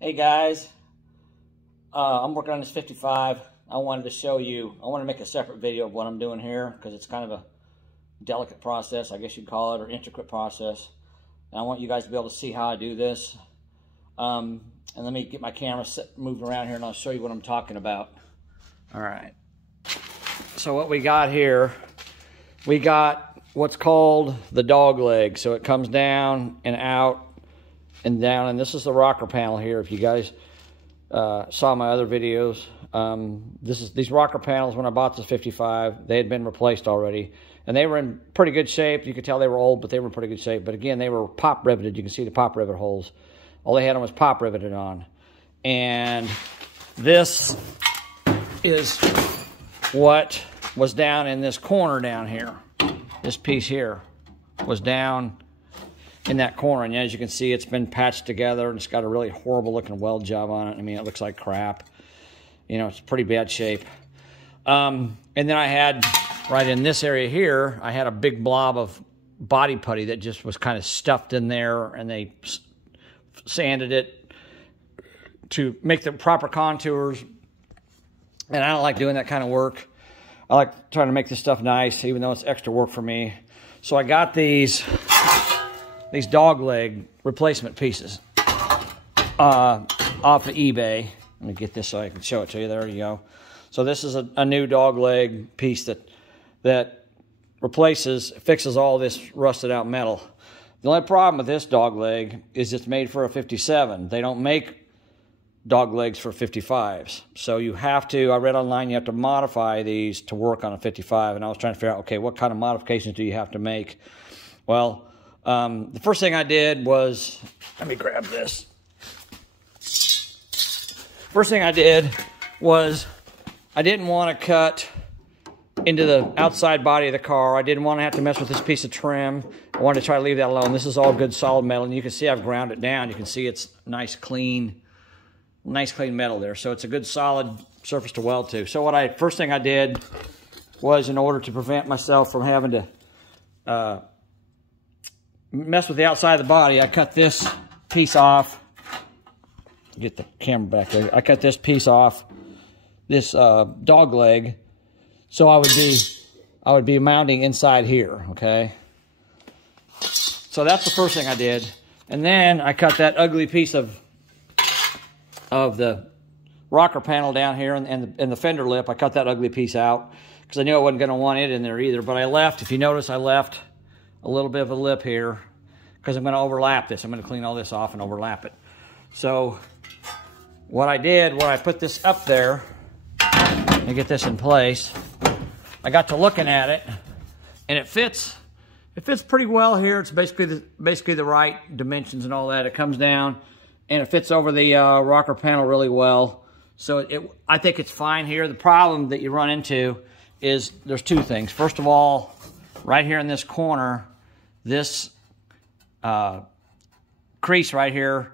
Hey guys, I'm working on this 55. I wanted to show you, I want to make a separate video of what I'm doing here because it's kind of a delicate process, I guess you'd call it, or intricate process. And I want you guys to be able to see how I do this. And let me get my camera moved around here and I'll show you what I'm talking about. All right. So what we got here, we got what's called the dog leg. So it comes down and out and down, and this is the rocker panel here. If you guys saw my other videos, these rocker panels, when I bought this 55, they had been replaced already, and they were in pretty good shape. You could tell they were old, but they were in pretty good shape. But again, they were pop riveted. You can see the pop rivet holes. All they had on was pop riveted on. And this is what was down in this corner down here. This piece here was down in that corner, and as you can see, it's been patched together, and it's got a really horrible looking weld job on it. I mean, it looks like crap. You know, it's pretty bad shape. And then I had, right in this area here, I had a big blob of body putty that just was kind of stuffed in there, and they sanded it to make the proper contours. And I don't like doing that kind of work. I like trying to make this stuff nice, even though it's extra work for me. So I got these dog leg replacement pieces off of eBay. Let me get this so I can show it to you. There you go. So this is a new dog leg piece that fixes all this rusted out metal. The only problem with this dog leg is it's made for a 57. They don't make dog legs for 55s. So you have to, I read online, you have to modify these to work on a 55. And I was trying to figure out, okay, what kind of modifications do you have to make? Well, the first thing I did was, let me grab this. First thing I did was, I didn't want to cut into the outside body of the car. I didn't want to have to mess with this piece of trim. I wanted to try to leave that alone. This is all good solid metal, and you can see I've ground it down. You can see it's nice clean metal there. So it's a good solid surface to weld to. So first thing I did was, in order to prevent myself from having to mess with the outside of the body, I cut this piece off. Get the camera back there. I cut this piece off, this dog leg, so I would be mounting inside here, okay? So that's the first thing I did. And then I cut that ugly piece of the rocker panel down here and the fender lip. I cut that ugly piece out because I knew I wasn't going to want it in there either. But I left, if you notice, I left a little bit of a lip here because I'm going to overlap this. I'm going to clean all this off and overlap it. So what I did, when I put this up there and get this in place, I got to looking at it, and it fits pretty well here. It's basically the right dimensions and all that. It comes down and it fits over the rocker panel really well. So I think it's fine here. The problem that you run into is there's two things. First of all, right here in this corner, this crease right here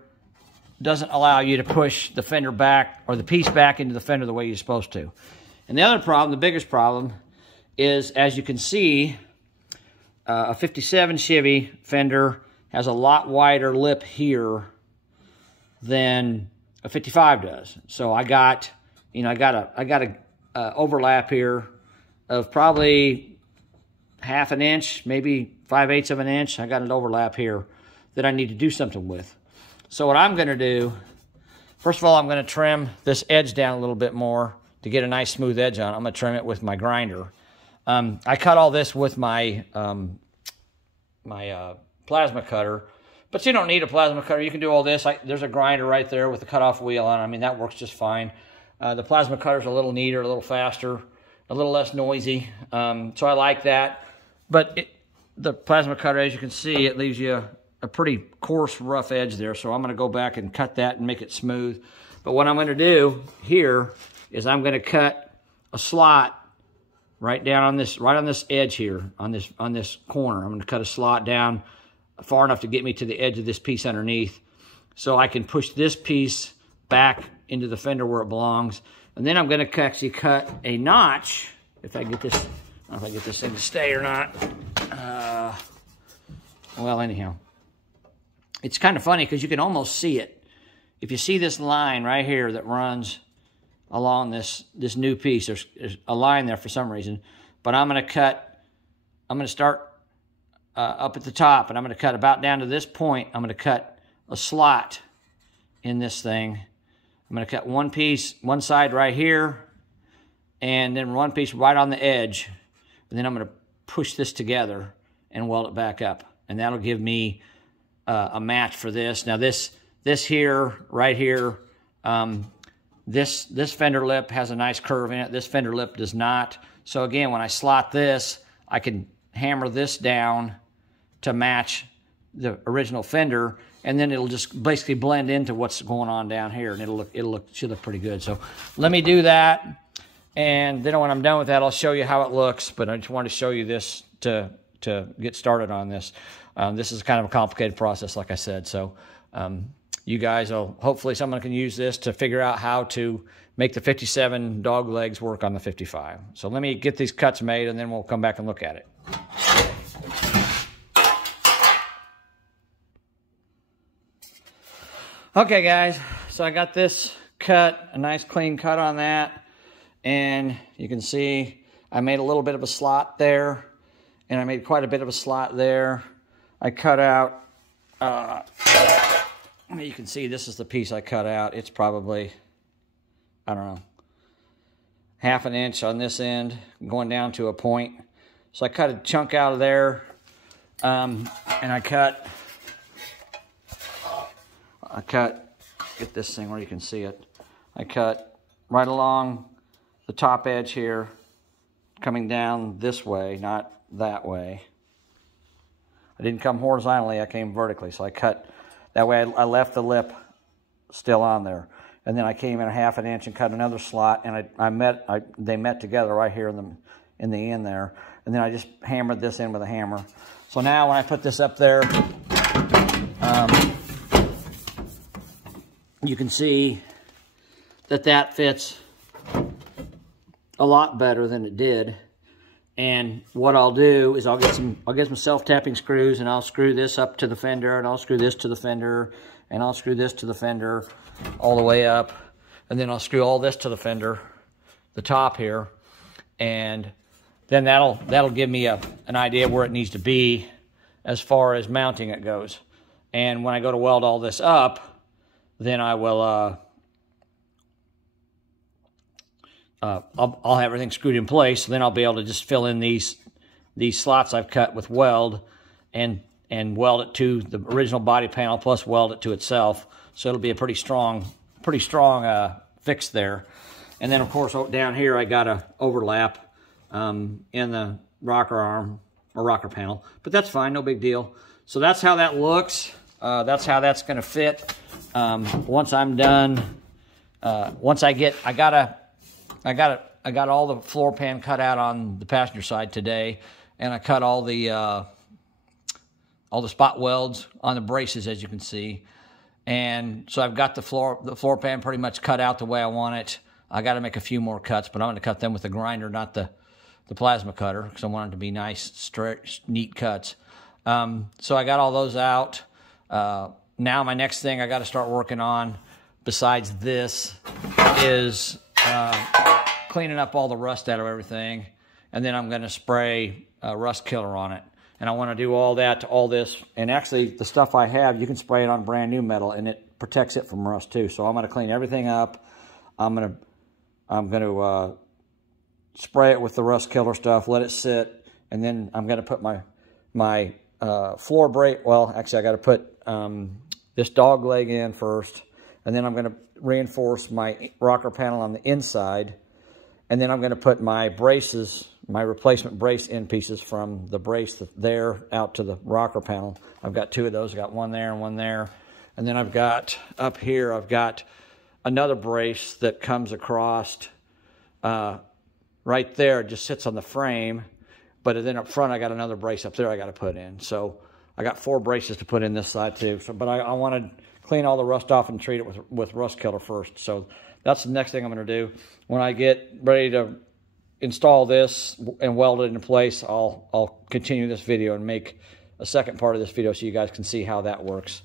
doesn't allow you to push the fender back, or the piece back into the fender the way you're supposed to. And the other problem, the biggest problem, is, as you can see, a 57 Chevy fender has a lot wider lip here than a 55 does. So I got a overlap here of probably half an inch, maybe 5/8 of an inch. I got an overlap here that I need to do something with. So what I'm going to do, first of all, I'm going to trim this edge down a little bit more to get a nice smooth edge on it. I'm going to trim it with my grinder. I cut all this with my plasma cutter, but you don't need a plasma cutter. You can do all this. There's a grinder right there with the cutoff wheel on it. I mean, that works just fine. The plasma cutter's a little neater, a little faster, a little less noisy. So I like that. But the plasma cutter, as you can see, it leaves you a pretty coarse, rough edge there. So I'm going to go back and cut that and make it smooth. But what I'm going to do here is I'm going to cut a slot right down on this edge here, on this corner. I'm going to cut a slot down far enough to get me to the edge of this piece underneath, so I can push this piece back into the fender where it belongs. And then I'm going to actually cut a notch. If I get this, I don't know if I get this thing to stay or not. Well, anyhow, it's kind of funny because you can almost see it. if you see this line right here that runs along this new piece, there's a line there for some reason, but I'm going to start up at the top, and I'm going to cut about down to this point. I'm going to cut a slot in this thing. I'm going to cut one piece, one side right here, and then one piece right on the edge, and then I'm going to push this together and weld it back up, and that'll give me a match for this. Now this here, right here, this fender lip has a nice curve in it. This fender lip does not. So again, when I slot this, I can hammer this down to match the original fender, and then it'll just basically blend into what's going on down here, and should look pretty good. So let me do that, and then when I'm done with that, I'll show you how it looks. But I just wanted to show you this to get started on this. This is kind of a complicated process, like I said. So you guys will, hopefully someone can use this to figure out how to make the 57 dog legs work on the 55. So let me get these cuts made, and then we'll come back and look at it. Okay, guys, so I got this cut, a nice clean cut on that, and you can see I made a little bit of a slot there, and I made quite a bit of a slot there. I cut out, you can see this is the piece I cut out. It's probably, I don't know, ½ an inch on this end, going down to a point. So I cut a chunk out of there, and I cut, get this thing where you can see it. I cut right along the top edge here, coming down this way, not that way. I didn't come horizontally, I came vertically. So I cut, that way I left the lip still on there. And then I came in ½ an inch and cut another slot, and they met together right here in the end there. And then I just hammered this in with a hammer. So now when I put this up there, you can see that fits a lot better than it did. And what I'll do is I'll get some self-tapping screws, and I'll screw this up to the fender, and I'll screw this to the fender, and I'll screw this to the fender all the way up, and then I'll screw all this to the fender, the top here, and then that'll give me an idea where it needs to be as far as mounting it goes. And when I go to weld all this up, then I will I'll have everything screwed in place. So then I'll be able to just fill in these slots I've cut with weld, and weld it to the original body panel plus weld it to itself. So it'll be a pretty strong fix there. And then of course down here I got a overlap in the rocker arm or rocker panel, but that's fine, no big deal. So that's how that looks. That's how that's going to fit. Once I'm done, once I got all the floor pan cut out on the passenger side today, and I cut all the spot welds on the braces, as you can see. And so I've got the floor pan pretty much cut out the way I want it. I got to make a few more cuts, but I'm going to cut them with the grinder, not the plasma cutter, because I want them to be nice, straight, neat cuts. So I got all those out. Now my next thing I got to start working on, besides this, is cleaning up all the rust out of everything, and then I'm going to spray rust killer on it. And I want to do all that to all this. And actually, the stuff I have, you can spray it on brand new metal, and it protects it from rust too. So I'm going to clean everything up. I'm going to spray it with the rust killer stuff, let it sit, and then I'm going to put my floor brace. Well, actually, I got to put this dog leg in first, and then I'm going to reinforce my rocker panel on the inside, and then I'm going to put my braces, my replacement brace end pieces from the brace there out to the rocker panel. I've got two of those. I've got one there and one there. And then I've got up here, I've got another brace that comes across right there. It just sits on the frame. But then up front, I got another brace up there I got to put in. So I got 4 braces to put in this side too. So, but I want to clean all the rust off and treat it with rust killer first. So that's the next thing I'm going to do. When I get ready to install this and weld it into place, I'll continue this video and make a second part of this video so you guys can see how that works.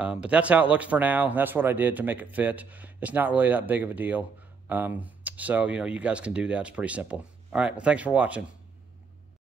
But that's how it looks for now. That's what I did to make it fit. It's not really that big of a deal. So, you know, you guys can do that. It's pretty simple. All right, well, thanks for watching.